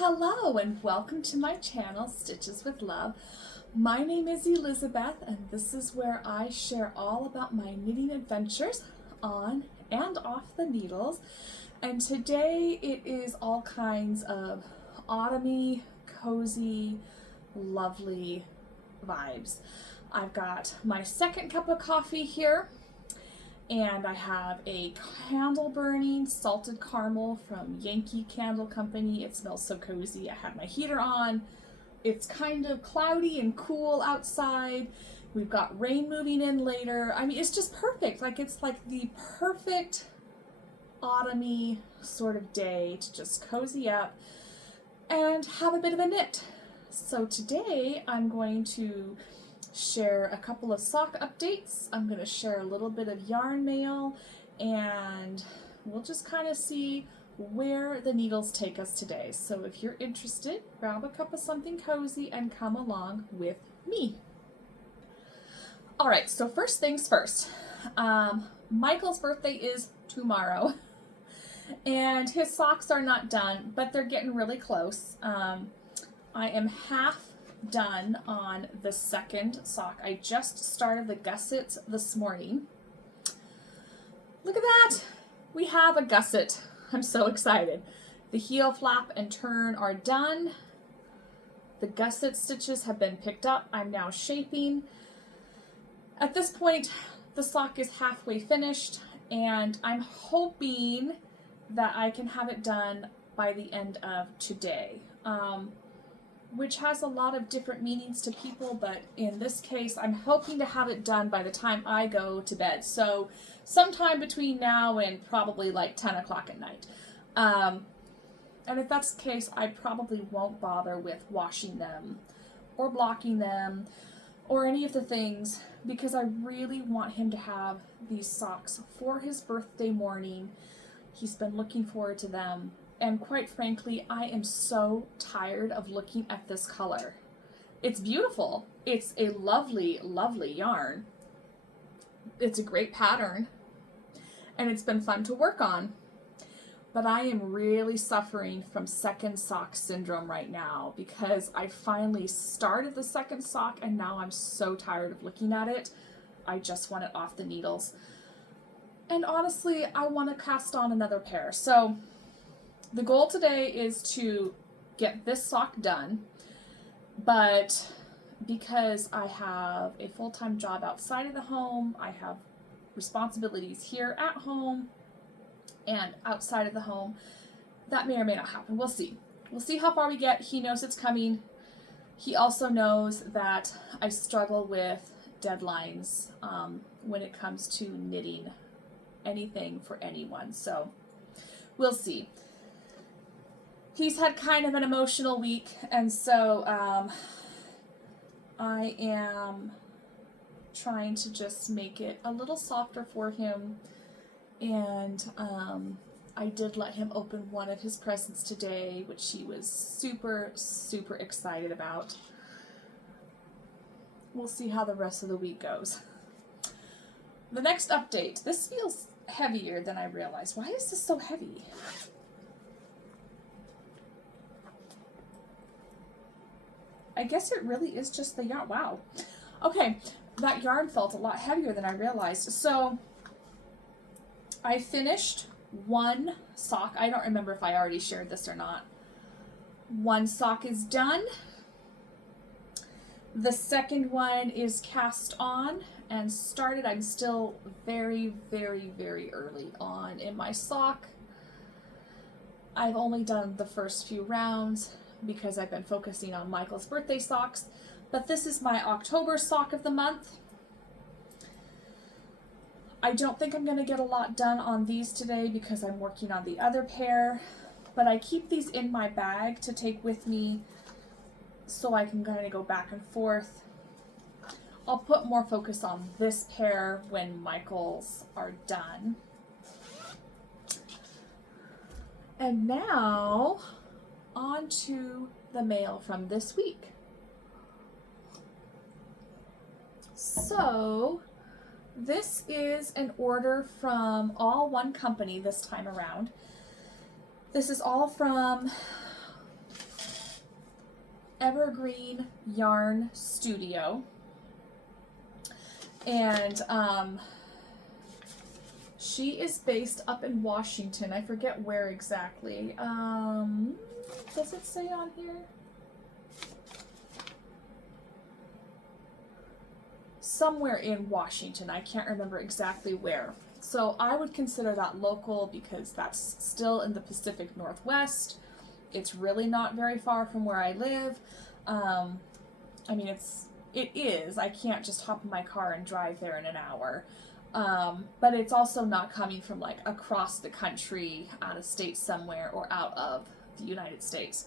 Hello and welcome to my channel, Stitches with Love. My name is Elizabeth and this is where I share all about my knitting adventures on and off the needles. And today it is all kinds of autumny, cozy, lovely vibes. I've got my second cup of coffee here. And I have a candle burning salted caramel from Yankee Candle Company. It smells so cozy. I have my heater on. It's kind of cloudy and cool outside. We've got rain moving in later. I mean, it's just perfect. It's like the perfect autumny sort of day to just cozy up and have a bit of a knit. So today I'm going to share a couple of sock updates. I'm going to share a little bit of yarn mail, and we'll just kind of see where the needles take us today. So if you're interested, grab a cup of something cozy and come along with me. All right, so first things first. Michael's birthday is tomorrow, and his socks are not done, but they're getting really close. I am half done on the second sock. I just started the gussets this morning. Look at that! We have a gusset. I'm so excited. The heel flap and turn are done. The gusset stitches have been picked up. I'm now shaping. At this point, the sock is halfway finished, and I'm hoping that I can have it done by the end of today. Which has a lot of different meanings to people, but in this case, I'm hoping to have it done by the time I go to bed. So sometime between now and probably like 10 o'clock at night. And if that's the case, I probably won't bother with washing them or blocking them or any of the things, because I really want him to have these socks for his birthday morning. He's been looking forward to them. And quite frankly, I am so tired of looking at this color. It's beautiful. It's a lovely, lovely yarn. It's a great pattern. And it's been fun to work on. But I am really suffering from second sock syndrome right now, because I finally started the second sock and now I'm so tired of looking at it. I just want it off the needles. And honestly, I want to cast on another pair. So the goal today is to get this sock done, but because I have a full-time job outside of the home, I have responsibilities here at home and outside of the home, that may or may not happen. We'll see. We'll see how far we get. He knows it's coming. He also knows that I struggle with deadlines when it comes to knitting anything for anyone, so we'll see. He's had kind of an emotional week, and so I am trying to just make it a little softer for him, and I did let him open one of his presents today, which he was super, super excited about. We'll see how the rest of the week goes. The next update. This feels heavier than I realized. Why is this so heavy? I guess it really is just the yarn. Wow. Okay, that yarn felt a lot heavier than I realized. So I finished one sock. I don't remember if I already shared this or not. One sock is done. The second one is cast on and started. I'm still very, very, very early on in my sock. I've only done the first few rounds because I've been focusing on Michael's birthday socks, but this is my October sock of the month. I don't think I'm going to get a lot done on these today because I'm working on the other pair, but I keep these in my bag to take with me so I can kind of go back and forth. I'll put more focus on this pair when Michael's are done. And now on to the mail from this week. So this is an order from all one company this time around. This is all from Evergreen Yarn Studio. And she is based up in Washington. I forget where exactly. Does it say on here? Somewhere in Washington. I can't remember exactly where. So I would consider that local because that's still in the Pacific Northwest. It's really not very far from where I live. I mean, it is. I can't just hop in my car and drive there in an hour. But it's also not coming from like across the country, out of state somewhere, or out of the United States.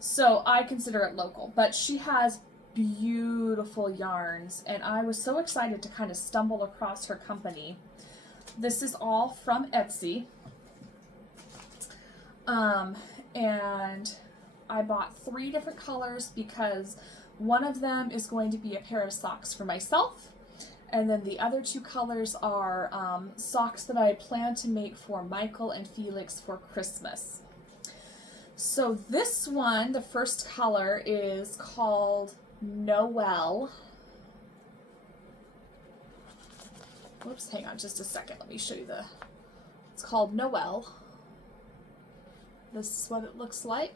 So I consider it local. But she has beautiful yarns, and I was so excited to kind of stumble across her company. This is all from Etsy. And I bought 3 different colors because one of them is going to be a pair of socks for myself, and then the other 2 colors are socks that I plan to make for Michael and Felix for Christmas. So this one, the first color, is called Noel. Whoops, hang on just a second. Let me show you it's called Noel. This is what it looks like.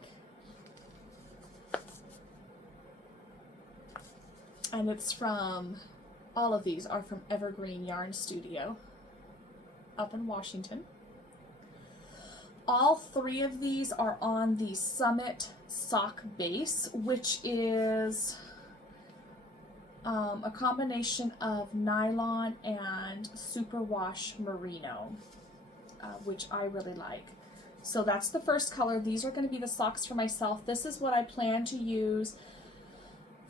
And it's from, all of these are from Evergreen Yarn Studio up in Washington. All 3 of these are on the Summit sock base, which is a combination of nylon and superwash merino, which I really like. So that's the first color. These are going to be the socks for myself. This is what I plan to use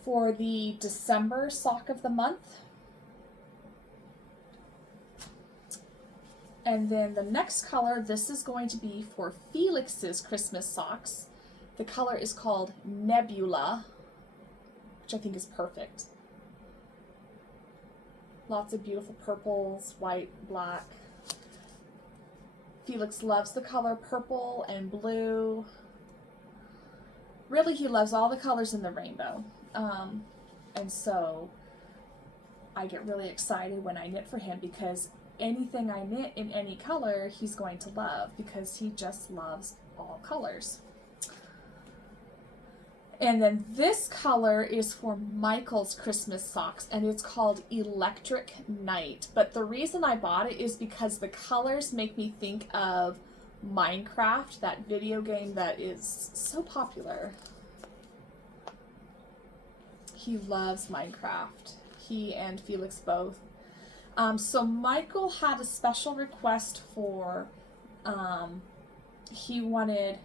for the December sock of the month. And then the next color, this is going to be for Felix's Christmas socks. The color is called Nebula, which I think is perfect. Lots of beautiful purples, white, black. Felix loves the color purple and blue. Really, he loves all the colors in the rainbow. And so I get really excited when I knit for him because anything I knit in any color, he's going to love because he just loves all colors. And then this color is for Michael's Christmas socks, and it's called Electric Night. But the reason I bought it is because the colors make me think of Minecraft, that video game that is so popular. He loves Minecraft. He and Felix both. So Michael had a special request for, he wanted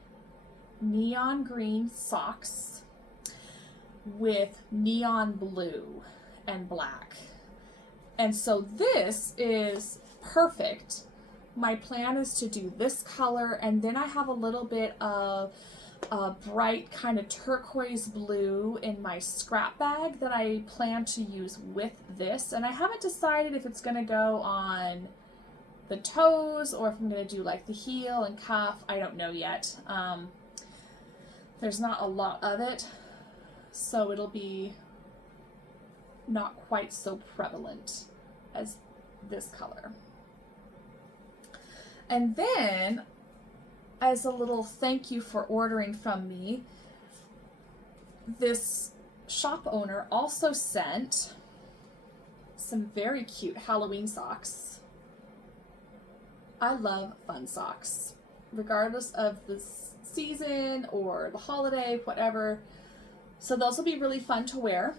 neon green socks with neon blue and black. And so this is perfect. My plan is to do this color, and then I have a little bit of a bright kind of turquoise blue in my scrap bag that I plan to use with this. And I haven't decided if it's going to go on the toes or if I'm going to do like the heel and cuff. I don't know yet. There's not a lot of it, so it'll be not quite so prevalent as this color. And then, as a little thank you for ordering from me, this shop owner also sent some very cute Halloween socks. I love fun socks, regardless of the season or the holiday, whatever. So those will be really fun to wear.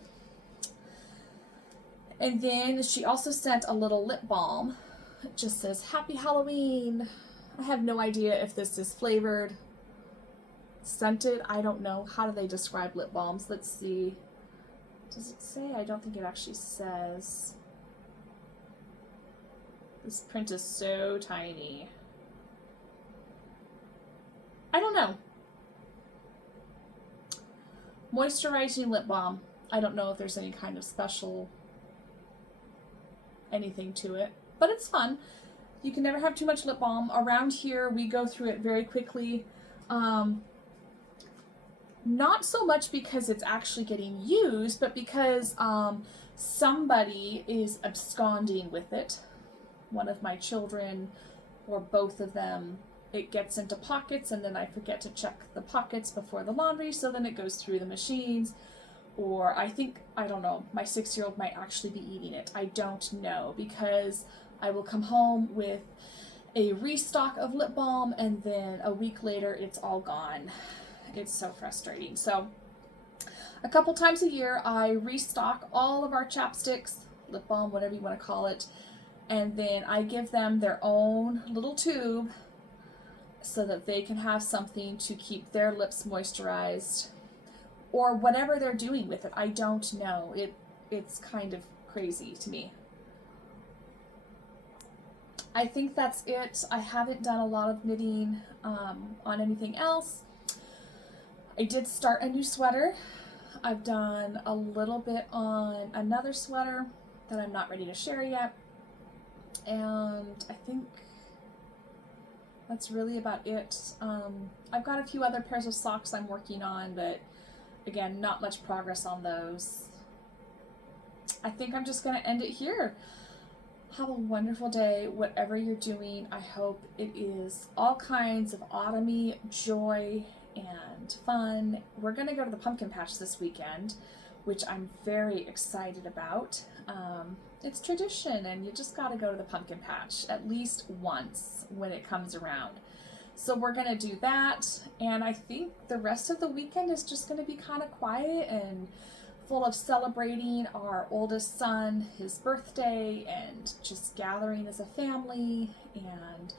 And then she also sent a little lip balm. It just says, Happy Halloween. I have no idea if this is flavored, scented. I don't know. How do they describe lip balms? Let's see. Does it say? I don't think it actually says. This print is so tiny. I don't know. Moisturizing lip balm. I don't know if there's any kind of special anything to it, but it's fun. You can never have too much lip balm. Around here, we go through it very quickly. Not so much because it's actually getting used, but because somebody is absconding with it. One of my children, or both of them, it gets into pockets and then I forget to check the pockets before the laundry, so then it goes through the machines. Or I don't know, my 6-year-old might actually be eating it. I don't know, because I will come home with a restock of lip balm and then a week later it's all gone. It's so frustrating. So a couple times a year I restock all of our chapsticks, lip balm, whatever you want to call it, and then I give them their own little tube so that they can have something to keep their lips moisturized, or whatever they're doing with it. I don't know. It's kind of crazy to me. I think that's it. I haven't done a lot of knitting on anything else. I did start a new sweater. I've done a little bit on another sweater that I'm not ready to share yet. And I think that's really about it. I've got a few other pairs of socks I'm working on, but again, not much progress on those. I think I'm just going to end it here. Have a wonderful day, whatever you're doing. I hope it is all kinds of autumny joy and fun. We're going to go to the pumpkin patch this weekend, which I'm very excited about. It's tradition, and you just got to go to the pumpkin patch at least once when it comes around. So we're going to do that, and I think the rest of the weekend is just going to be kind of quiet and full of celebrating our oldest son, his birthday, and just gathering as a family and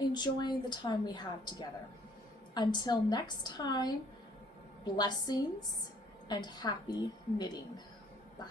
enjoying the time we have together. Until next time, blessings and happy knitting. Bye.